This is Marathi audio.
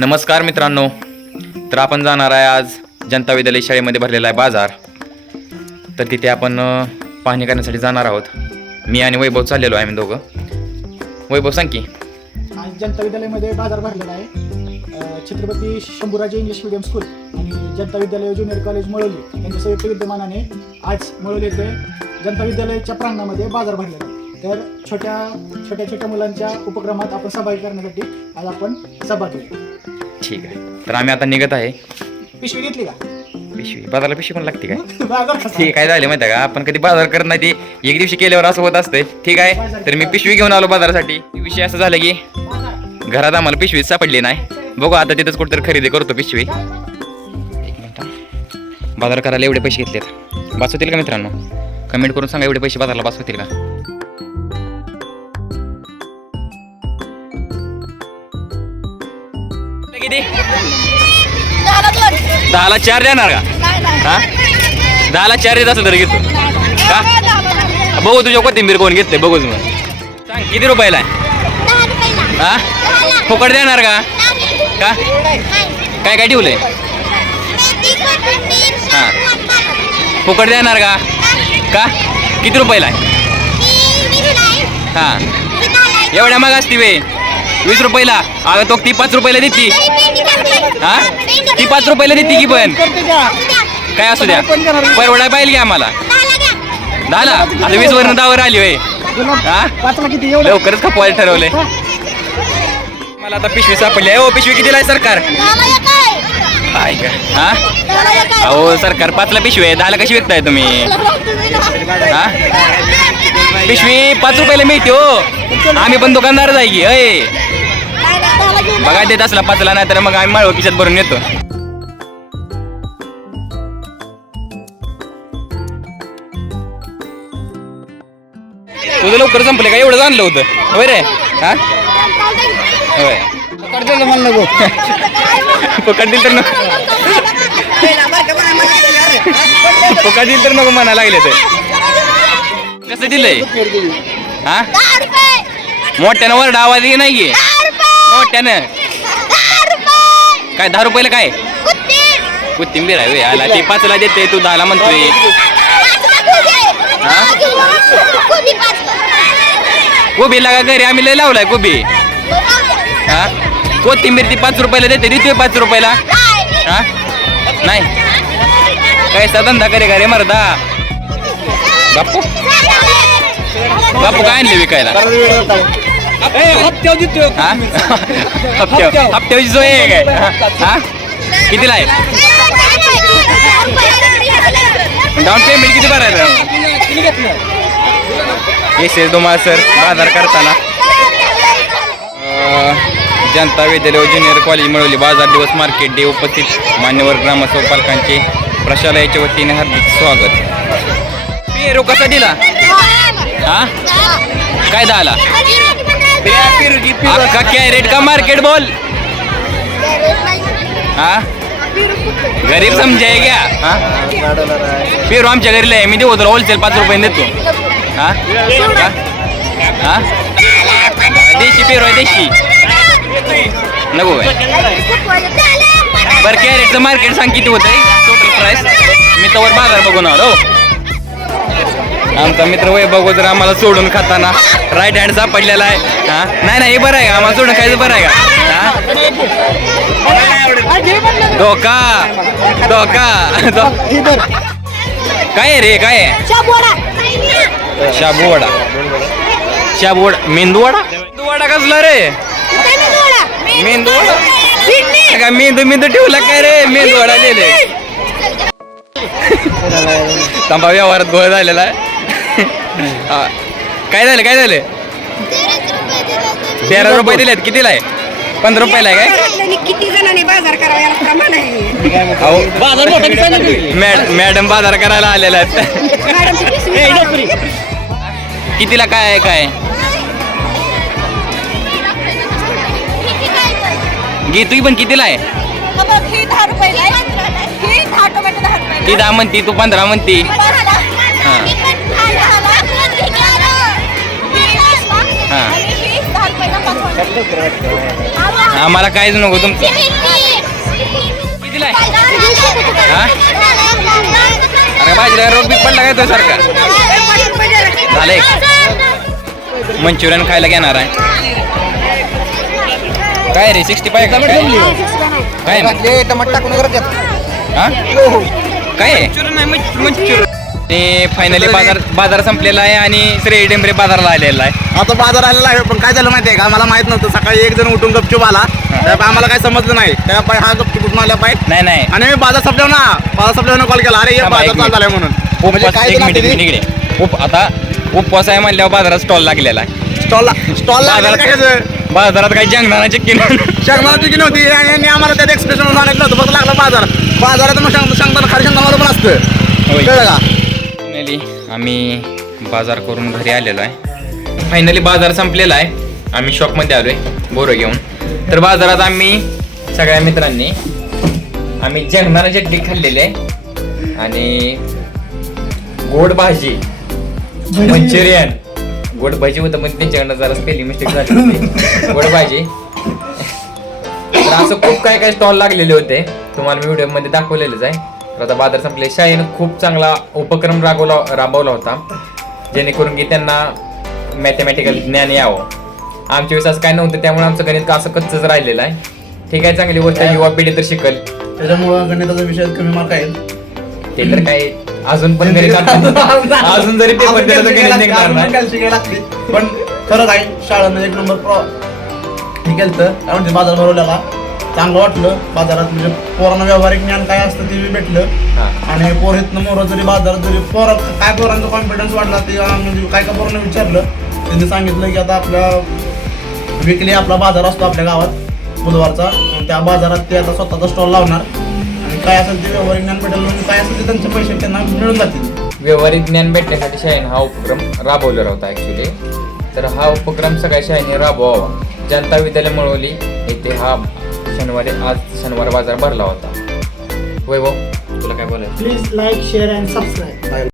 नमस्कार मित्रांनो. तर आपण जाणार आहे आज जनता विद्यालय शाळेमध्ये भरलेला आहे बाजार. तर तिथे आपण पाहणी करण्यासाठी जाणार आहोत. मी आणि वैभव चाललेलो आहे आम्ही दोघं. वैभव सांग की. आज जनता विद्यालयामध्ये बाजार भरलेला आहे. Chhatrapati Shambhuraje English medium school आणि जनता विद्यालय ज्युनियर कॉलेज मळवली यांच्या संयुक्त विद्यमानाने आज मळवली येथे जनता विद्यालयाच्या प्रांगणामध्ये बाजार भरलेला आहे. तर छोट्या छोट्या छोट्या मुलांच्या उपक्रमात आपण सहभागी करण्यासाठी आज आपण सहभागी होतो. ठीक आहे. तर आम्ही आता निघत आहे. पिशवी घेतली का? पिशवी. बाजारला पिशवी पण लागते काय? बाजार कसा? ठीक काय झालं माहिती आहे का? आपण कधी बाजार करत नाही ते एक दिवशी केल्यावर असं होत असतंय. ठीक आहे तर मी पिशवी घेऊन आलो बाजारासाठी. विषय असं झाला की बाजार. घरात आम्हाला पिशवी सापडली नाही. बघू आता तिथंच कुठेतरी खरेदी करतो पिशवी. एक मिनिट हा. बाजार करायला एवढे पैसे घेतलेत. बस होतील का मित्रांनो? कमेंट करून सांगा एवढे पैसे बाजारला बस होतील का? किती? दहाला चार देणार का? हा? दहाला चार देत असलं तरी घेतो. का? बघू तुझ्या कोथिंबीर कोण घेतले बघूच मग. सांग किती रुपयाला आहे? हा? फुकट देणार का? का? काय काय ठेवलंय? फुकट देणार का? का? किती रुपयाला आहे? हा. एवढ्या मग असती वे वीस रुपयाला. अगं तो ती पाच रुपयाला देती. हा? ती पाच रुपयाला देते की पण? काय असू द्या. परवडाय पाहिजे की आम्हाला? दहाला आता वीस वरून दहावर आली होय. हा? लवकरच खपवायला ठरवलंय. मला आता पिशवी सापडली आहे. ओ पिशवी कितीला आहे सरकार? काय का? हा? अहो सरकार पाचला पिशवी आहे. दहाला कशी विकताय तुम्ही? हा? पिशवी पाच रुपयाला मिळते हो. आम्ही पण दुकानदारच आहे की अय. बघा देत असला पाचला नाही तर मग आम्ही माळव खिशात भरून येतो तुझं लवकर संपले का? एवढं जाणलं होतं. होय रे? हा? होय. फुकट दिल तर नको. फुकट तर नको म्हणायला लागले ते. कसं दिलंय? हा? मोठ्यानं वर आवाज ये नाही की मोठ्यानं. काय दहा रुपयाला काय? कोथिंबीर आहे होय. आला. पाचला देते तू दहाला म्हणतोय. कोबी लागा घरी आम्ही लय लावलाय कोबी. हा? कोथिंबीर ती पाच रुपयाला देते देतोय पाच रुपयाला. हा? नाही. कैसा धंदा करे का रे मरदा? बापू. बापू काय आणले विकायला? हप्त्या हप्त्याची सोय आहे काय? हा? हा? कितीला आहे? डाऊन पेमेंट किती भरायचं? एस दोमा सर बाजार करताना. जनता विद्यालय ज्युनियर कॉलेज मिळवली. बाजार दिवस मार्केट डे उपस्थित मान्यवर ग्रामस्थ पालकांचे प्रशालयाच्या वतीने हार्दिक स्वागत. पेरू हो, कसा दिला? हा? काय झाला? का कॅरेट का मार्केट बोल? हा? गरीब समजाय घ्या. हा? पेरू आमच्या घरी लय मी देऊ तुला होलसेल पाच रुपये देतो. हा? का? हा? देशी पेरू आहे देशी. नको काय बरं कॅरेटचं मार्केट सांग किती होतंय? टोटल प्राईस मी तवर बाजार बघून आलो. आमचा मित्र वैभव जर आम्हाला सोडून खाताना राईट हँड सापडलेला आहे. हा? नाही नाही हे बरं आहे का? आम्हाला सोडून खायचं बरं आहे का? हा? धोका. धोका. काय आहे रे? काय आहे? शाबू वडा शाबू वडा मेंदू वडा मेंदू वडा कसला रे? मेंदू वडा का मेंदू. मेंदू ठेवला काय रे? मेंदू वडा लिहिले तांबा व्यवहारात गोळ झालेला आहे. हा. काय झालं काय झालं? तेरा रुपये दिलेत. कितीला आहे? पंधरा रुपयाला आहे काय? किती जणांनी बाजार करावा याला प्रमाण आहे. अहो मॅड मॅडम बाजार करायला आलेल्या आहेत. कितीला काय आहे काय? घे तुम्ही पण कितीला आहे? ही दहा रुपयाला आहे. ही दहा टोमॅटो दहा रुपयाला ती दहा म्हणती तू पंधरा म्हणती. हा. हा. आणि ही दहा रुपयाला पाच वाटा. आम्हाला काहीच नको तुमचं कितीला आहे? हा? अरे रोग बी पडला काय तो सरकार झालंय. मंचुरियन खायला घेणार आहे. काय रे सिक्स्टी फाय काय? काय? टमाटर टाकून करत हा? काय? ते फायनली बाजार बाजार संपलेला आहे आणि श्रेय डेंबरे बाजारला आलेला आहे. आता बाजार आलेला आहे पण काय झालं माहितीये का? मला माहीत नव्हतं. सकाळी एक जण उठून गपचूप आला. त्यामुळे आम्हाला काय समजलं नाही. त्या पाय हा गपचूप उठून आला पाहिजे नाही नाही. आणि मी बाजार संपल्यावर ना बाजार संपल्यावर कॉल केला. अरे बाजार एक चालू झालाय म्हणून. म्हणजे काय एक झालं मिनिट माहिती इकडे उप आता उपवास आहे म्हणल्यावर बाजारात स्टॉल लागलेला आहे. स्टॉल स्टॉल लागला बाजारात बाजारात काही जंगणाची किन शंकराची की नव्हती आणि आम्हाला त्यात एक्सप्रेशन सांगितलं होतं. फक्त लागला बाजार. बाजारात मग शंक शंकर खाली शंकरमध्ये पण असतं. कळलं का? फायनली आम्ही बाजार करून घरी आलेलो आहे. फायनली बाजार संपलेला आहे. आम्ही शॉपमध्ये आलोय बोरं घेऊन. तर बाजारात आम्ही सगळ्या मित्रांनी आम्ही जगणारा चटणी खाल्लेली आहे. आणि गोड भाजी. मंचुरियन गोड भाजी होतं पण त्यांच्याकडनं जरा स्पेलिंग मिस्टेक झाली होती. गोड भाजी. तर असं खूप काय काय स्टॉल लागलेले होते. तुम्हाला मी व्हिडिओमध्ये दाखवलेलंच आहे. तर आता बाजार संपले. शाळेनं खूप चांगला उपक्रम राबवला राबवला होता. जेणेकरून की त्यांना मॅथमॅटिकल ज्ञान यावं. आमच्या वेळेस असं काय नव्हतं त्यामुळे आमचं गणित का असं कच्चच राहिलेलं आहे. ठीक आहे चांगली गोष्ट युवा पिढी तर शिकल. त्याच्यामुळं गणिताचा विषय कमी मार्क आहे. ते तर काय अजून पण आता- अजून जरी पेपर दिला तर निघणार नाही. पण खरंच आहे शाळांना एक नंबर हे केलं तर काय म्हणते बाजार भरवल्याला. चांगलं वाटलं. बाजारात म्हणजे पोरांना व्यावहारिक ज्ञान काय असतं ते बी भेटलं. आणि पोर इथनं मोरं जरी बाजारात जरी पोर काय पोरांचा कॉन्फिडन्स वाढला ते म्हणजे काय काय पोरांना विचारलं त्यांनी सांगितलं की आता आपल्या विकली आपला बाजार असतो आपल्या गावात बुधवारचा. त्या बाजारात ते आता स्वतःचा स्टॉल लावणार. काय असेल ते व्यावहारिक ज्ञान भेटेल म्हणजे काय असेल ते त्यांचे पैसे त्यांना मिळून जातील. व्यवहारिक ज्ञान भेटण्यासाठी शाळेने हा उपक्रम राबवलेला होता ऍक्च्युली तर हा उपक्रम सगळ्या शाळेने राबवावा. जनता विद्यालय मळवली येथे हा शनिवारी आज शनिवार बाजार भरला होता. वैभव तुला काय बोलायचं? Please like share and subscribe